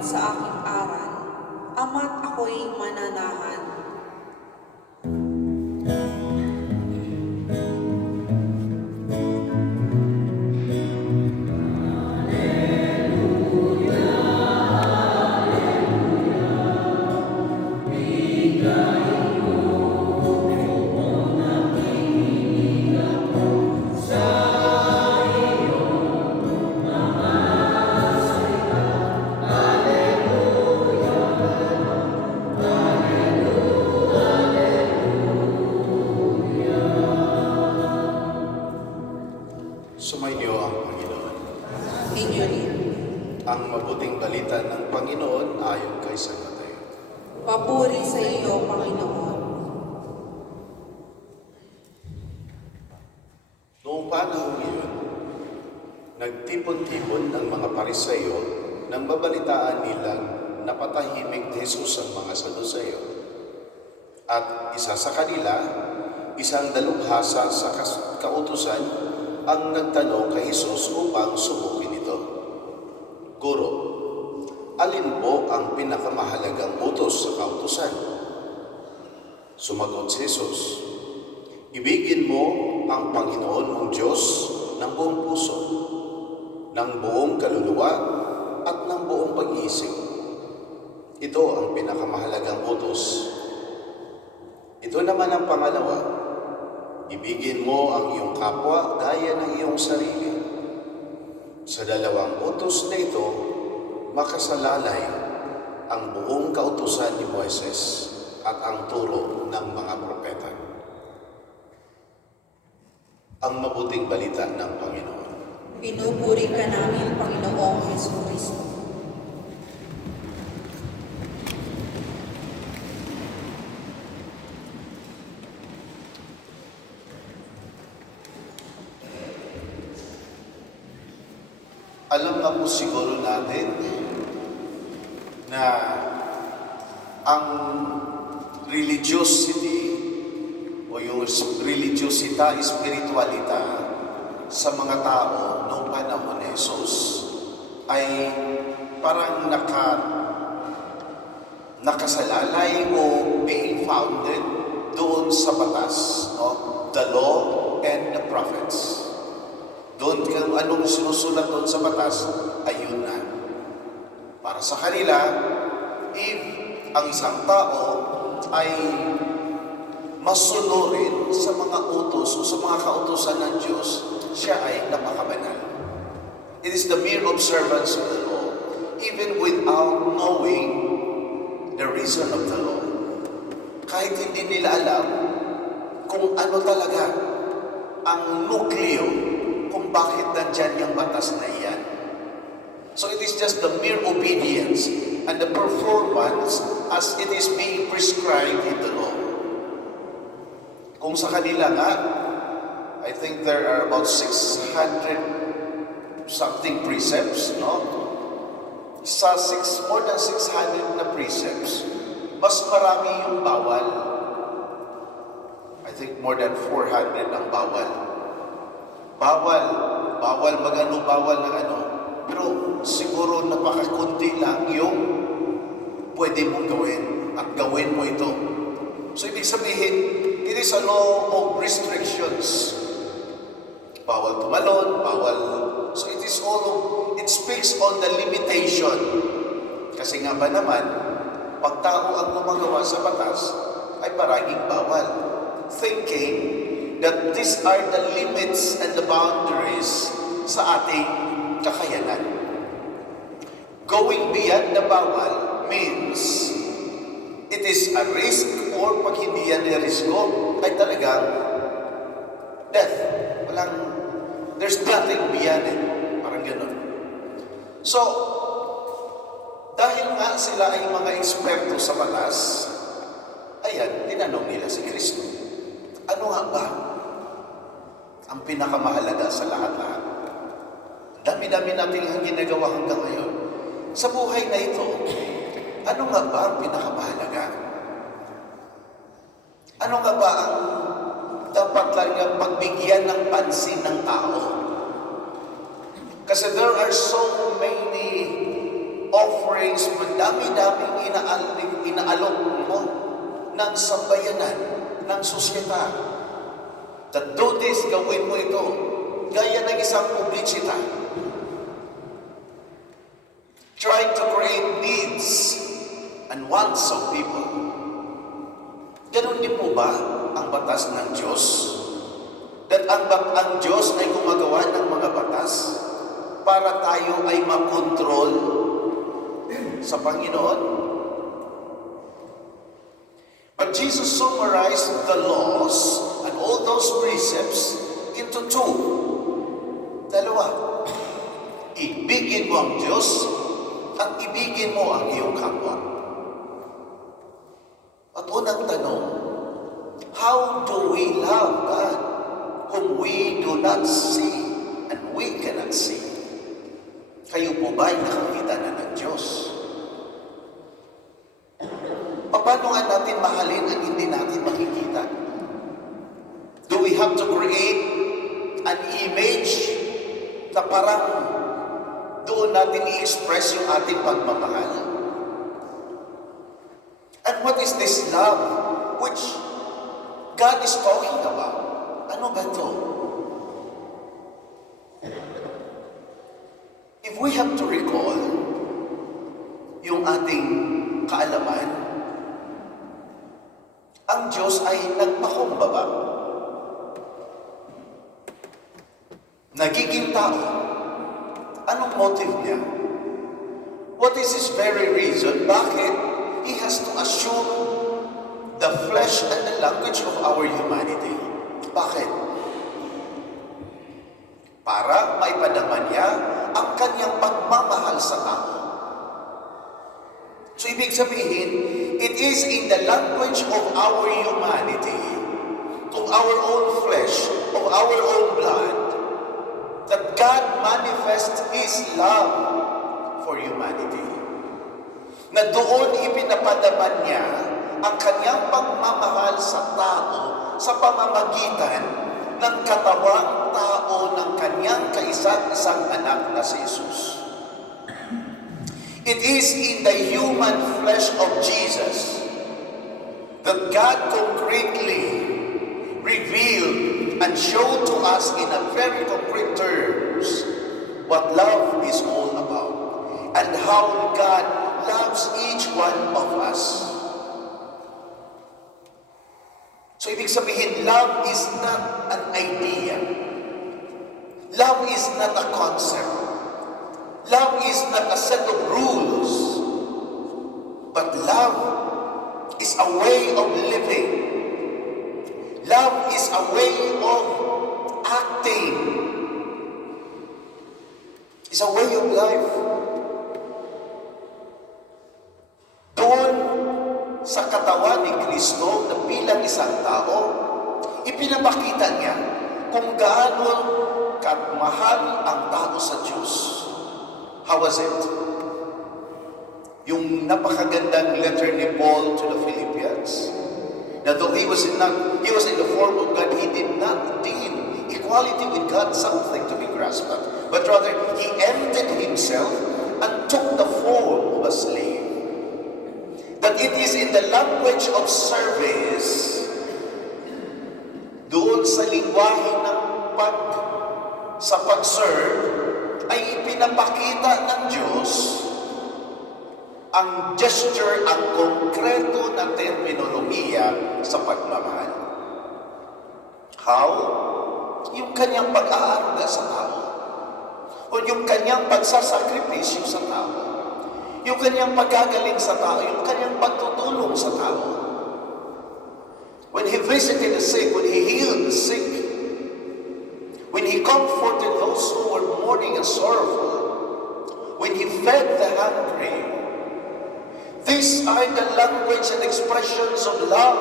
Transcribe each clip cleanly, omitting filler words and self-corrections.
lumapit sa aking aral, ama't ako'y mananahan. Sumainyo ang Panginoon. Inyo rin. Ang mabuting balita ng Panginoon ayon kay San Mateo. Papuri sa iyo, Panginoon. Noong panahon iyon, nagtipon-tipon ang mga Pariseo nang mabalitaan nilang napatahimik ni Jesus ang mga Saduceo. At isa sa kanila, isang dalubhasa sa kautusan, ang nagtanong kay Jesus upang subukin ito. Guro, alin po ang pinakamahalagang utos sa kautusan? Sumagot si Jesus, ibigin mo ang Panginoon mong Diyos ng buong puso, ng buong kaluluwa at ng buong pag-iisip. Ito ang pinakamahalagang utos. Ito naman ang pangalawa, ibigin mo ang iyong kapwa gaya ng iyong sarili. Sa dalawang utos na ito, makasalalay ang buong kautusan ni Moises at ang turo ng mga propeta. Ang mabuting balita ng Panginoon. Pinupuri ka namin, Panginoong Jesucristo. Alam na po siguro natin na ang religiosity o yung religiosita, espiritualita sa mga tao noong panahon ni Jesus ay parang nakasalalay o being founded doon sa batas, no? The law and the prophets. Doon kung anong sinusulat doon sa batas, ayun na. Para sa kanila, if ang isang tao ay masunurin sa mga utos o sa mga kautusan ng Diyos, siya ay napakabanal. It is the mere observance of the law, even without knowing the reason of the law. Kahit hindi nila alam kung ano talaga ang nukleo kung bakit nandyan yung batas na iyan. So it is just the mere obedience and the performance as it is being prescribed in the law. Kung sa kanila nga, I think there are about 600 something precepts, no? More than 600 na precepts, mas marami yung bawal. I think more than 400 ang bawal. Bawal magano, bawal ng ano. Pero siguro napakakunti lang yung pwede mong gawin at gawin mo ito. So ibig sabihin, it is a law of restrictions. Bawal tumalon, bawal. So it is it speaks on the limitation. Kasi nga ba naman, pag tao ang gumagawa sa batas, ay paraging bawal. Thinking that these are the limits and the boundaries sa ating kakayanan. Going beyond the bawal means it is a risk, or pag hindi yan risko, ay talagang death. There's nothing beyond it. Parang gano'n. So, dahil nga sila ay mga eksperto sa batas, ayan, tinanong nila si Kristo. Ano nga ba ang pinakamahalaga sa lahat-lahat? Dami-dami natin ang ginagawa hanggang ngayon. Sa buhay na ito, ano nga ba ang pinakamahalaga? Ano nga ba ang dapat lang yung pagbigyan ng pansin ng tao? Kasi there are so many offerings, madami-daming inaalok mo ng sambayanan, ng sosyete. That do this, gawin mo ito. Gaya ng isang publicita. Trying to create needs and wants of people. Ganon din po ba ang batas ng Diyos? That ang Diyos ay gumagawa ng mga batas para tayo ay makontrol sa Panginoon? But Jesus summarized the laws and all those precepts into two. Dalawa. Ibigin mo ang Diyos at ibigin mo ang iyong kapwa. At unang tanong, how do we love God whom we do not see and we cannot see? Kayo po ba ay nakakita na ng Diyos? Paano nga natin mahalin ang hindi natin makikita? Do we have to create an image na parang doon natin i-express yung ating pagmamahal? And what is this love which God is talking about? Ano ba ito? If we have to recall yung ating kaalaman, ang Diyos ay nagpakumbaba. Nagiging tao. Anong motive niya? What is his very reason? Bakit he has to assume the flesh and the language of our humanity? Bakit? Para maipadama niya ang kanyang pagmamahal sa tao. So ibig sabihin, it is in the language of our humanity, of our own flesh, of our own blood, that God manifests His love for humanity. Na doon ipinapadama niya ang kanyang pagmamahal sa tao sa pamamagitan ng katawang tao ng kanyang kaisa-isang anak na si Jesus. It is in the human flesh of Jesus that God concretely revealed and showed to us in a very concrete terms what love is all about and how God loves each one of us. So ibig sabihin, love is not an idea. Love is not a concept. Love is not a set of rules, but love is a way of living. Love is a way of acting. It's a way of life. Doon sa katawan ni Kristo na bilang isang tao, ipinapakita niya kung gaano kamahal ang tao sa Diyos. How was it? Yung napakagandang letter ni Paul to the Philippians. Now though he was in the form of God, he did not deem equality with God something to be grasped at, but rather he emptied himself and took the form of a slave. That it is in the language of service, doon sa lingwahe ng sa pag-serve, ay ipinapakita ng Diyos ang gesture, ang konkreto na terminolohiya sa pagmamahal. How? Yung kanyang pag-aaruga sa tao. O yung kanyang pagsasakripisyo sa tao. Yung kanyang paggagaling sa tao. Yung kanyang pagtutulong sa tao. When he visited the sick, when he healed the sick, when he comforted those who were mourning and sorrowful, when he fed the hungry, these are the language and expressions of love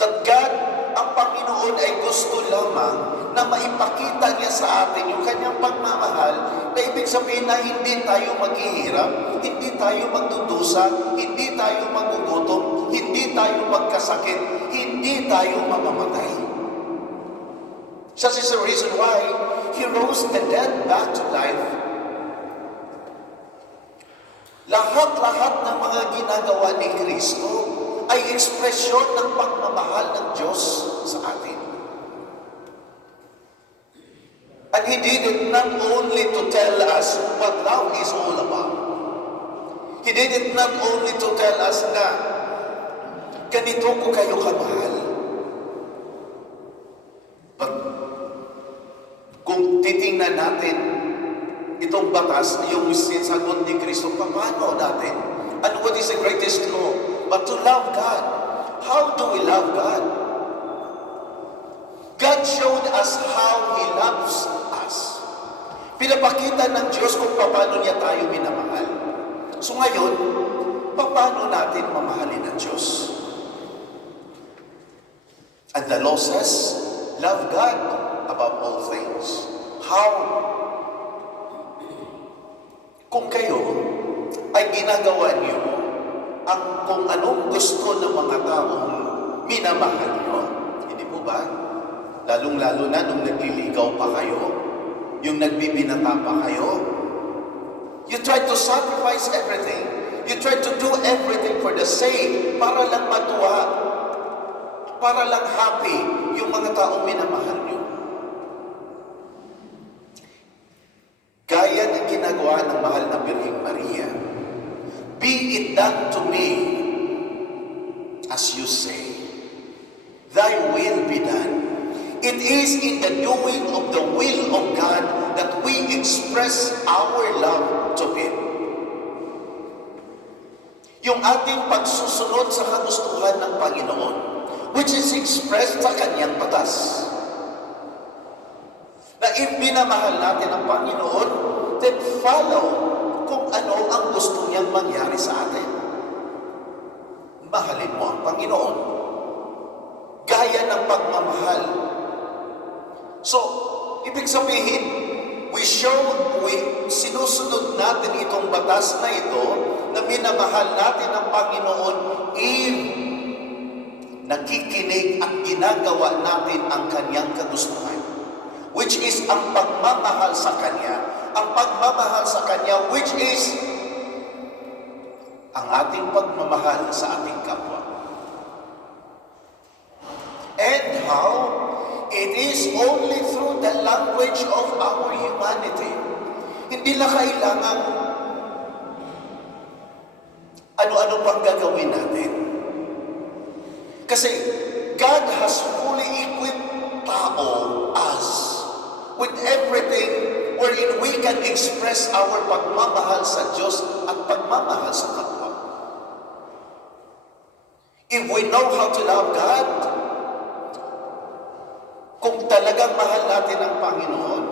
that God, ang Panginoon, ay gusto lamang na maipakita niya sa atin yung kanyang pagmamahal, na ibig sabihin na hindi tayo maghihirap, hindi tayo magdudusa, hindi tayo magugutom, hindi tayo magkasakit, hindi tayo mamamatay. Such is the reason why He rose the dead back to life Lahat-lahat ng mga ginagawa ni Kristo ay ekspresyon ng pagmamahal ng Diyos sa atin. And He did it not only to tell us what love is all about. He did it not only to tell us na ganito ko kayo kamahal. But kung titingnan natin itong batas, yung sinasagot ni Kristo, paano natin? And what is the greatest law? But to love God. How do we love God? God showed us how He loves us. Pinapakita ng Diyos kung paano niya tayo minamahal. So ngayon, paano natin mamahalin ang Diyos? And the law says, love God above all things. How? Kung kayo ay ginagawa niyo ang kung anong gusto ng mga taong minamahal niyo, hindi po ba? Lalong-lalo na nung nagliligaw pa kayo, yung nagbibinata pa kayo, you try to sacrifice everything. You try to do everything for the sake, para lang matuwa, para lang happy yung mga taong minamahal niyo. Gaya ng ginagawa ng mahal na Birheng Maria, be it done to me as you say, thy will be done. It is in the doing of the will of God that we express our love to Him. Yung ating pagsusunod sa kagustuhan ng Panginoon, which is expressed sa Kanyang batas. Na if minamahal natin ang Panginoon, then follow kung ano ang gusto niyang mangyari sa atin. Mahalin mo ang Panginoon. Gaya ng pagmamahal. So, ibig sabihin, sinusunod natin itong batas na ito, na minamahal natin ang Panginoon if nakikinig at ginagawa natin ang Kanyang kagustuhan. Which is ang pagmamahal sa Kanya. Ang pagmamahal sa Kanya, which is ang ating pagmamahal sa ating kapwa. And how? It is only through the language of our humanity. Hindi na kailangan ano-ano pang gagawin natin. Kasi God has fully equipped tao, us, with everything wherein we can express our pagmamahal sa Diyos at pagmamahal sa kapwa. If we know how to love God, kung talagang mahal natin ang Panginoon,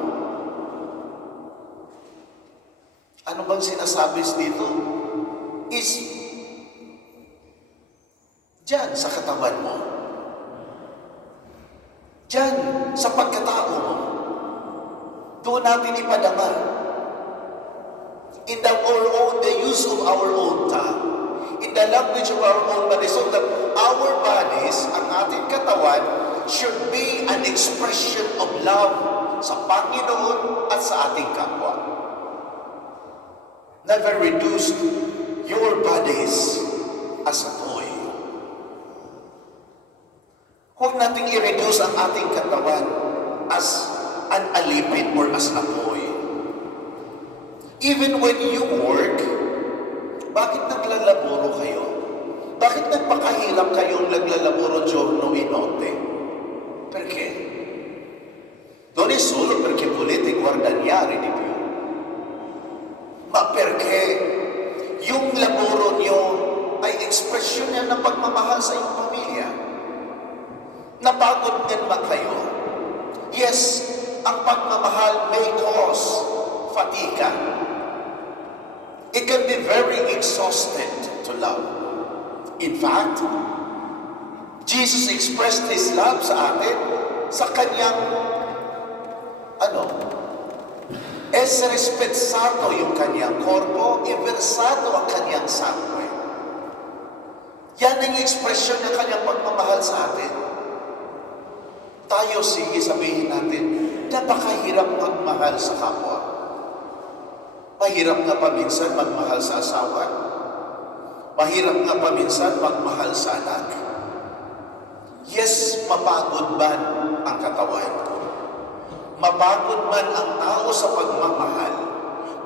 ano bang sinasabi dito? Is diyan sa katawan mo. Diyan sa pagkatao mo. Doon natin ipadama. In the use of our own tongue. In the language of our own body. So that our bodies, ang ating katawan, should be an expression of love sa Panginoon at sa ating kapwa. Never reduce your bodies as a toy. Huwag nating i-reduce ang ating katawan as an alipin or as a toy. Even when you work, bakit naglalaboro kayo? Bakit nagpakahirap kayong naglalaboro giorno e notte? Perché? Non è solo perché volete guadagnare di più, ma perché yung laboro nyo ay ekspresyon yan ng pagmamahal sa iyong pamilya. Napagod din ba kayo? Yes, ang pagmamahal may cause fatigue. It can be very exhausted to love. In fact, Jesus expressed His love sa atin sa Kanyang esrespetsato yung Kanyang korpo, iversado ang Kanyang sangwe. Yan ang ekspresyon ng Kanyang pagmamahal sa atin. Tayo, sige, sabihin natin, napakahirap magmahal sa kapwa. Mahirap nga paminsan magmahal sa asawa. Mahirap nga paminsan magmahal sa anak. Yes, mapagod man ang katawan. Mapagod man ang tao sa pagmamahal,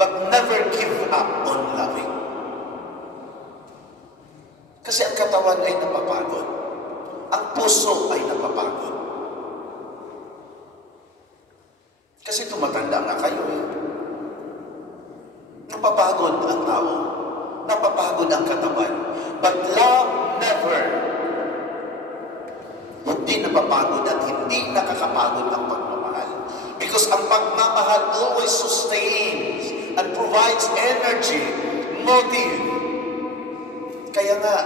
but never give up on loving. Kasi ang katawan ay napapagod. Ang puso ay napapagod. Kasi tumatanda nga kayo eh. Napapagod ang tao. Napapagod ang katawan. But love never. Hindi napapagod at hindi nakakapagod ang pagmamahal. Because ang pagmamahal always sustains and provides energy, motive. Kaya nga,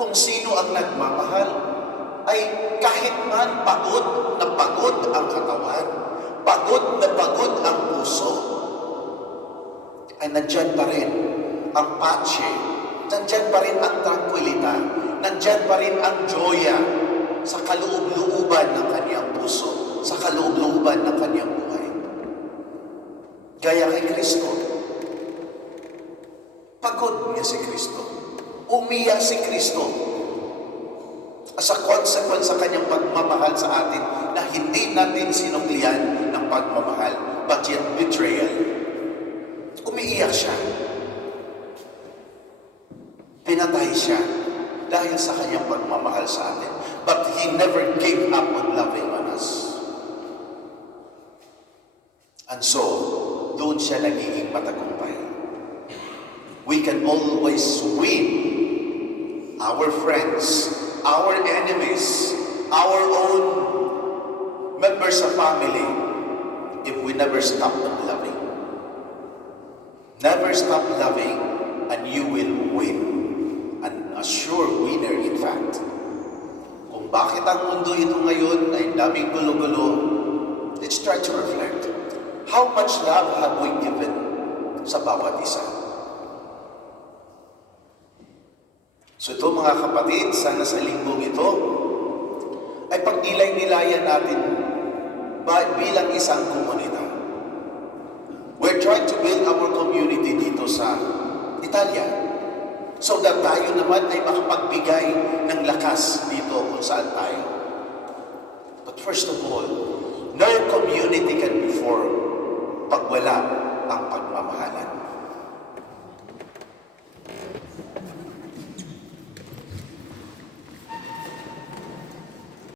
kung sino ang nagmamahal, ay kahit man pagod na pagod ang katawan, pagod na pagod ang puso, ay nandyan pa rin ang pache, nandyan pa rin ang tranquilita, nandyan pa rin ang joya sa kaloob-looban ng kanyang puso, sa kaloob-looban ng kanyang buhay. Gaya kay Kristo. Pagod niya si Kristo. Umiyak si Kristo as a consequence sa kanyang pagmamahal sa atin na hindi natin sinuklian ng pagmamahal, but yet betrayal. Umiiyak siya. Pinatay siya dahil sa kanyang pagmamahal sa atin. But He never gave up on loving on us. And so, doon siya nagiging matagumpay. We can always win our friends, our enemies, our own members of family if we never stop on loving. Never stop loving and you will win. A sure winner, in fact. Kung bakit ang mundo ito ngayon ay daming gulo-gulo, let's try to reflect. How much love have we given sa bawat isa? So ito mga kapatid, sana sa linggong ito ay pagnilay-nilayan natin bilang isang komunidad. We're trying to build our community dito sa Italia. So that tayo naman ay makapagbigay ng lakas dito kung saan tayo. But first of all, no community can be formed pag wala ang pagmamahalan.